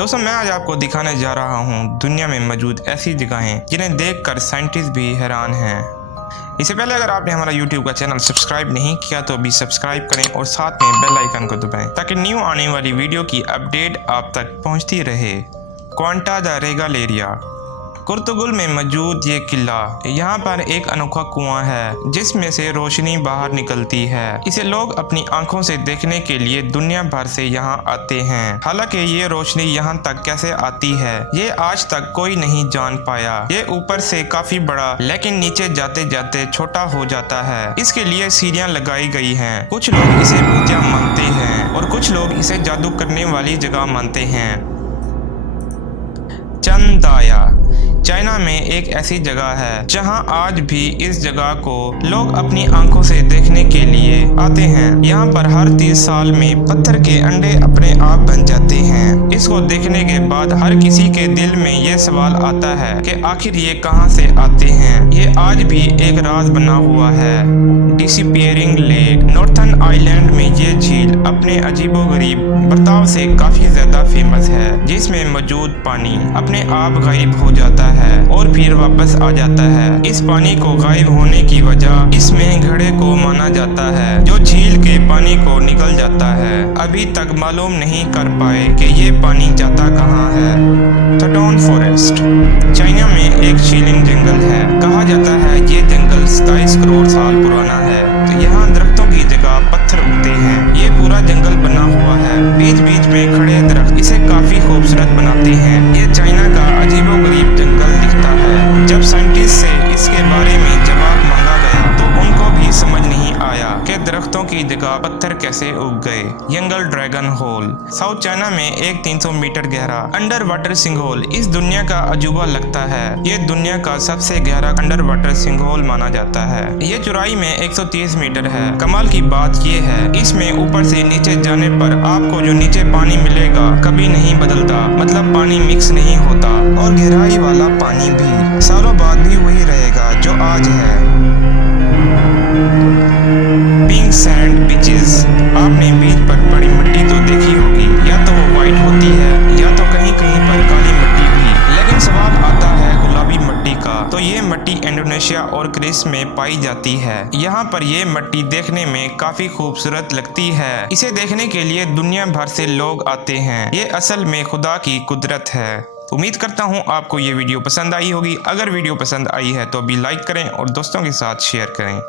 दोस्तों मैं आज आपको दिखाने जा रहा हूँ दुनिया में मौजूद ऐसी जगहें जिन्हें देखकर साइंटिस्ट भी हैरान हैं। इससे पहले अगर आपने हमारा YouTube का चैनल सब्सक्राइब नहीं किया तो अभी सब्सक्राइब करें और साथ में बेल आइकन को दबाएं ताकि न्यू आने वाली वीडियो की अपडेट आप तक पहुँचती रहे। क्वांटा द रेगालेरिया पुर्तगाल में मौजूद ये किला, यहाँ पर एक अनोखा कुआं है जिसमें से रोशनी बाहर निकलती है। इसे लोग अपनी आंखों से देखने के लिए दुनिया भर से यहाँ आते हैं। हालांकि ये रोशनी यहाँ तक कैसे आती है ये आज तक कोई नहीं जान पाया। ये ऊपर से काफी बड़ा लेकिन नीचे जाते जाते छोटा हो जाता है। इसके लिए सीढ़ियाँ लगाई गई हैं। कुछ लोग इसे भूतिया मानते हैं और कुछ लोग इसे जादू करने वाली जगह मानते हैं। चंदाया चाइना में एक ऐसी जगह है जहां आज भी इस जगह को लोग अपनी आंखों से देखने के लिए आते हैं। यहाँ पर हर 30 साल में पत्थर के अंडे अपने आप बन जाते हैं। इसको देखने के बाद हर किसी के दिल में ये सवाल आता है कि आखिर ये कहां से आते हैं। ये आज भी एक राज बना हुआ है। डिसअपीयरिंग लेक नॉर्थर्न आइलैंड में ये झील अपने अजीबोगरीब बर्ताव से काफी ज्यादा फेमस है, जिसमें मौजूद पानी अपने आप गायब हो जाता है और फिर वापस आ जाता है। इस पानी को गायब होने की वजह इसमें घड़े को माना जाता है जो झील के पानी को निकल जाता है। अभी तक मालूम नहीं कर पाए कि ये पानी जाता कहाँ है। थटोन फॉरेस्ट चाइना में एक शीलिंग जंगल है। कहा जाता है ये जंगल 27 करोड़ साल पुराना है। तो यहाँ दरख्तों की जगह पत्थर उगते हैं। ये पूरा जंगल बना हुआ है। बीच बीच में खड़े दरख्त इसे काफी खूबसूरत बनाते हैं। ये चाइना का अजीबोगरीब जंगल दिखता है। जब साइंटिस्ट से इसके बारे में जवाब मांगा गया तो उनको भी समझ नहीं आया कि दरख्तों की जगह पत्थर कैसे उग गए। यंगल ड्रैगन होल साउथ चाइना में एक 300 मीटर गहरा अंडर वाटर सिंकहोल इस दुनिया का अजूबा लगता है। ये दुनिया का सबसे गहरा अंडर वाटर सिंकहोल माना जाता है। ये चौड़ाई में 130 मीटर है। कमाल की बात ये है इसमें ऊपर से नीचे जाने पर आपको जो नीचे पानी मिलेगा कभी नहीं बदलता, मतलब पानी मिक्स नहीं होता और गहराई वाला पानी भी सालों बाद भी वही रहेगा जो आज है। पिंक सैंड बीचेस आपने बीच पर पड़ी मिट्टी तो देखी होगी, या तो वो वाइट होती है या तो कहीं कहीं पर काली मिट्टी भी, लेकिन सवाल आता है गुलाबी मिट्टी का। तो ये मिट्टी इंडोनेशिया और ग्रीस में पाई जाती है। यहाँ पर ये मिट्टी देखने में काफी खूबसूरत लगती है। इसे देखने के लिए दुनिया भर से लोग आते हैं। ये असल में खुदा की कुदरत है। उम्मीद करता हूँ आपको ये वीडियो पसंद आई होगी। अगर वीडियो पसंद आई है तो अभी लाइक करें और दोस्तों के साथ शेयर करें।